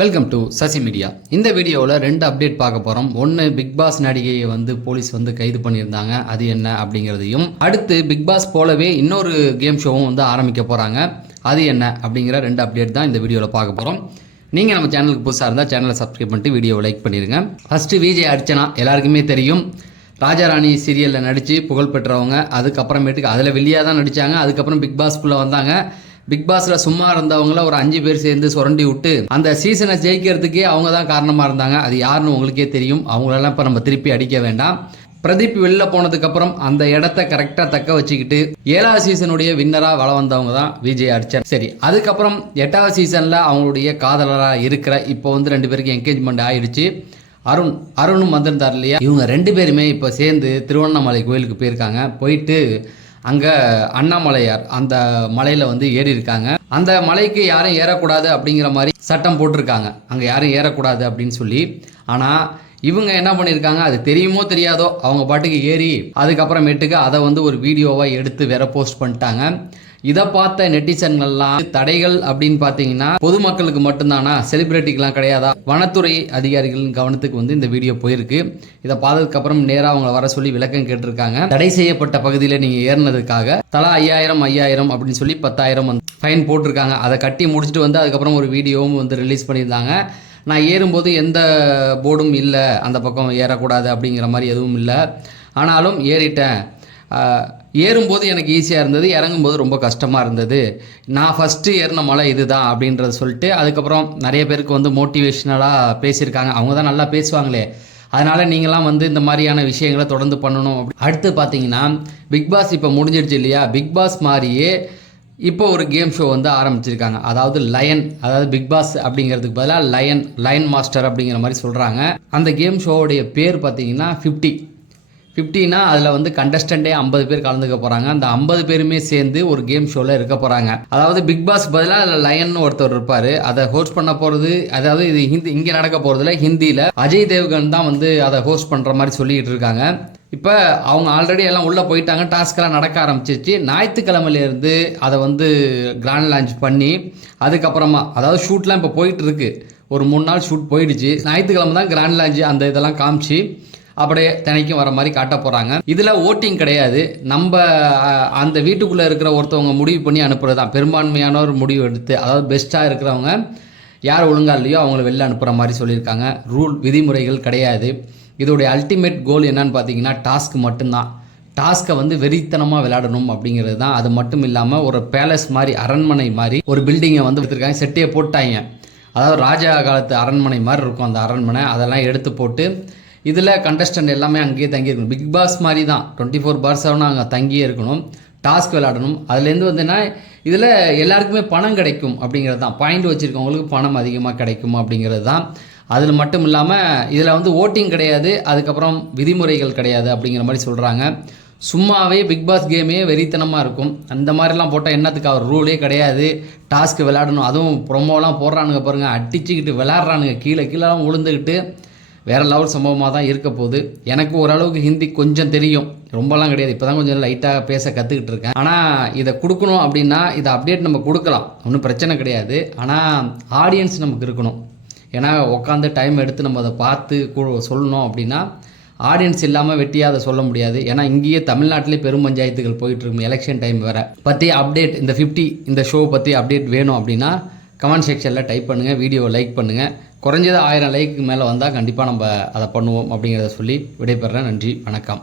Welcome to Sasi media இந்த வீடியோவில் ரெண்டு அப்டேட் பார்க்க போகிறோம் ஒன்று பிக் பாஸ் நடிகையை வந்து போலீஸ் வந்து கைது பண்ணியிருந்தாங்க. அது என்ன அப்படிங்கிறதையும். அடுத்து பிக் பாஸ் போலவே இன்னொரு கேம் ஷோவும் வந்து ஆரம்பிக்க போகிறாங்க அது என்ன அப்படிங்கிற ரெண்டு அப்டேட் தான் இந்த வீடியோவில் பார்க்க போகிறோம் நீங்கள் நம்ம சேனலுக்கு புதுசாக இருந்தால் சேனலை சப்ஸ்கிரைப் பண்ணிட்டு வீடியோவை லைக் பண்ணிடுங்க ஃபஸ்ட்டு விஜய் அர்ச்சனா எல்லாருக்குமே தெரியும். ராஜாராணி சீரியலில் நடித்து புகழ் பெற்றவங்க. அதுக்கப்புறமேட்டுக்கு அதில் வெளியாக தான் நடித்தாங்க அதுக்கப்புறம் பிக் பாஸ்க்குள்ளே வந்தாங்க. பிக் பாஸ்ல சும்மா இருந்தவங்கள ஒரு அஞ்சு பேர் சேர்ந்து சுரண்டி விட்டு அந்த சீசனை ஜெயிக்கிறதுக்கே அவங்க தான் காரணமாக இருந்தாங்க. அது யாருன்னு உங்களுக்கே தெரியும். அவங்களெல்லாம் இப்போ நம்ம திருப்பி அடிக்க வேண்டாம். பிரதீப் வெளில போனதுக்கப்புறம் அந்த இடத்த கரெக்டாக தக்க வச்சுக்கிட்டு ஏழாவது சீசனுடைய வின்னராக வள வந்தவங்க தான் விஜய் அர்ச்சன். சரி அதுக்கப்புறம் எட்டாவது சீசனில் அவங்களுடைய காதலராக இருக்கிற இப்போ வந்து ரெண்டு பேருக்கு என்கேஜ்மெண்ட் ஆயிடுச்சு. அருண் அருணும் வந்திருந்தார் இல்லையா? இவங்க ரெண்டு பேருமே இப்போ சேர்ந்து திருவண்ணாமலை கோயிலுக்கு போயிருக்காங்க. போயிட்டு அங்கே அண்ணாமலையார் அந்த மலையில் வந்து ஏறி இருக்காங்க அந்த மலைக்கு யாரும் ஏறக்கூடாது அப்படிங்கிற மாதிரி சட்டம் போட்டிருக்காங்க. அங்கே யாரும் ஏறக்கூடாது அப்படின்னு சொல்லி. ஆனால் இவங்க என்ன பண்ணியிருக்காங்க அது தெரியுமோ தெரியாதோ அவங்க பாட்டுக்கு ஏறி அதுக்கப்புறமேட்டுக்கு அதை வந்து ஒரு வீடியோவாக எடுத்து வேற போஸ்ட் பண்ணிட்டாங்க. இதை பார்த்த நெட்டிசன்கள்லாம் தடைகள் அப்படின்னு பார்த்தீங்கன்னா பொதுமக்களுக்கு மட்டும்தானா? செலிபிரிட்டிக்கெலாம் கிடையாதா? வனத்துறை அதிகாரிகளின் கவனத்துக்கு வந்து இந்த வீடியோ போயிருக்கு. இதை பார்த்ததுக்கப்புறம் நேராக அவங்கள வர சொல்லி விளக்கம் கேட்டிருக்காங்க. தடை செய்யப்பட்ட பகுதியில் நீங்கள் ஏறினதுக்காக தலா ஐயாயிரம் ஐயாயிரம் அப்படின்னு சொல்லி பத்தாயிரம் வந்து ஃபைன் போட்டிருக்காங்க. அதை கட்டி முடிச்சுட்டு வந்து அதுக்கப்புறம் ஒரு வீடியோவும் வந்து ரிலீஸ் பண்ணியிருந்தாங்க. நான் ஏறும்போது எந்த போர்டும் இல்லை அந்த பக்கம் ஏறக்கூடாது அப்படிங்கிற மாதிரி எதுவும் இல்லை. ஆனாலும் ஏறிட்டேன். ஏறும்போது எனக்கு ஈஸியாக இருந்தது. இறங்கும்போது ரொம்ப கஷ்டமாக இருந்தது. நான் ஃபஸ்ட்டு ஏறின மலை இதுதான் அப்படின்றத சொல்லிட்டு அதுக்கப்புறம் நிறைய பேருக்கு வந்து மோட்டிவேஷ்னலாக பேசியிருக்காங்க. அவங்க தான் நல்லா பேசுவாங்களே. அதனால் நீங்களாம் வந்து இந்த மாதிரியான விஷயங்களை தொடர்ந்து பண்ணணும். அப்படி அடுத்து பார்த்தீங்கன்னா பிக் பாஸ் இப்போ முடிஞ்சிடுச்சு இல்லையா? பிக் பாஸ் மாதிரியே இப்போ ஒரு கேம் ஷோ வந்து ஆரம்பிச்சிருக்காங்க. அதாவது லயன் அதாவது பிக் பாஸ் அப்படிங்கிறதுக்கு பதிலாக லயன் லயன் மாஸ்டர் அப்படிங்கிற மாதிரி சொல்கிறாங்க அந்த கேம் ஷோவுடைய பேர் பார்த்தீங்கன்னா ஃபிஃப்டி ஃபிஃப்டினா அதில் வந்து கண்டஸ்டண்டே ஐம்பது பேர் கலந்துக்க போகிறாங்க அந்த ஐம்பது பேருமே சேர்ந்து ஒரு கேம் ஷோவில் இருக்க போகிறாங்க அதாவது பிக் பாஸ் பதிலாக அதில் லயன் ஒருத்தர் இருப்பார். அதை ஹோஸ்ட் பண்ண போகிறது அதாவது இது ஹிந்தி இங்கே நடக்க போகிறதுல ஹிந்தியில். அஜய் தேவ்கன் தான் வந்து அதை ஹோஸ்ட் பண்ணுற மாதிரி சொல்லிக்கிட்டு இருக்காங்க. இப்போ அவங்க ஆல்ரெடி எல்லாம் உள்ளே போயிட்டாங்க. டாஸ்க்கெல்லாம் நடக்க ஆரம்பிச்சிச்சு ஞாயிற்றுக்கிழமையிலேருந்து அதை வந்து கிராண்ட் லான்ச் பண்ணி அதுக்கப்புறமா அதாவது ஷூட்லாம் இப்போ போயிட்டு இருக்கு. ஒரு மூணு நாள் ஷூட் போயிடுச்சு. ஞாயிற்றுக்கிழமை தான் கிராண்ட் லான்ச் அந்த இதெல்லாம் காமிச்சு அப்படியே தினைக்கும் வர மாதிரி காட்ட போகிறாங்க இதில் ஓட்டிங் கிடையாது. நம்ம அந்த வீட்டுக்குள்ளே இருக்கிற ஒருத்தவங்க முடிவு பண்ணி அனுப்புகிறது தான் பெரும்பான்மையானவர் முடிவு எடுத்து அதாவது பெஸ்ட்டாக இருக்கிறவங்க யார் ஒழுங்காக இல்லையோ அவங்கள வெளில அனுப்புகிற மாதிரி சொல்லியிருக்காங்க. ரூல் விதிமுறைகள் கிடையாது. இதோடைய அல்டிமேட் கோல் என்னன்னு பார்த்தீங்கன்னா டாஸ்க் மட்டும்தான். டாஸ்க்கை வந்து வெறித்தனமாக விளையாடணும் அப்படிங்கிறது தான். அது மட்டும் இல்லாமல் ஒரு பேலஸ் மாதிரி அரண்மனை மாதிரி ஒரு பில்டிங்கை வந்து எடுத்திருக்காங்க. செட்டையை போட்டாங்க. அதாவது ராஜா காலத்து அரண்மனை மாதிரி இருக்கும் அந்த அரண்மனை. அதெல்லாம் எடுத்து போட்டு இதில் கண்டஸ்டன்ட் எல்லாமே அங்கேயே தங்கியிருக்கணும் பிக் பாஸ் மாதிரி தான் டுவெண்ட்டி ஃபோர் பார் செவன் அங்கே தங்கியே இருக்கணும். டாஸ்க் விளாடணும் அதுலேருந்து வந்துன்னா இதில் எல்லாருக்குமே பணம் கிடைக்கும் அப்படிங்கிறது தான் பாயிண்ட் வச்சுருக்கவங்களுக்கு பணம் அதிகமாக கிடைக்கும் அப்படிங்கிறது தான் அதில் மட்டும் இல்லாமல் இதில் வந்து ஓட்டிங் கிடையாது. அதுக்கப்புறம் விதிமுறைகள் கிடையாது அப்படிங்கிற மாதிரி சொல்கிறாங்க சும்மாவே பிக் பாஸ் கேமே வெறித்தனமாக இருக்கும். அந்த மாதிரிலாம் போட்டால் என்னத்துக்கு? அவர் ரூலே கிடையாது. டாஸ்க் விளாடணும் அதுவும் ப்ரொமோலாம் போடுறானுங்க பாருங்கள் அடிச்சுக்கிட்டு விளாட்றானுங்க கீழே கீழெல்லாம் விழுந்துக்கிட்டு வேற லெவல் சம்பவமாக தான் இருக்க போகுது. எனக்கு ஓரளவுக்கு ஹிந்தி கொஞ்சம் தெரியும். ரொம்பலாம் கிடையாது. இப்போ தான் கொஞ்சம் லைட்டாக பேச கற்றுக்கிட்டு இருக்கேன். ஆனால் இதை கொடுக்கணும் அப்படின்னா இதை அப்டேட் நம்ம கொடுக்கலாம். ஒன்றும் பிரச்சனை கிடையாது. ஆனால் ஆடியன்ஸ் நமக்கு இருக்கணும். ஏன்னா உட்காந்து டைம் எடுத்து நம்ம அதை பார்த்து சொல்லணும் அப்படின்னா ஆடியன்ஸ் இல்லாமல் வெட்டியாக அதை சொல்ல முடியாது. ஏன்னா இங்கேயே தமிழ்நாட்டிலே பெரும் பஞ்சாயத்துகள் போயிட்டுருக்கும் எலெக்ஷன் டைம் வேறு. பற்றி அப்டேட் இந்த ஃபிஃப்டி இந்த ஷோ பற்றி அப்டேட் வேணும் அப்படின்னா கமெண்ட் செக்ஷனில் டைப் பண்ணுங்கள் வீடியோவை லைக் பண்ணுங்கள் குறைஞ்சது ஆயிரம் லைக்கு மேலே வந்தால் கண்டிப்பாக நம்ம அதை பண்ணுவோம் அப்படிங்கிறத சொல்லி விடைபெறேன் நன்றி வணக்கம்.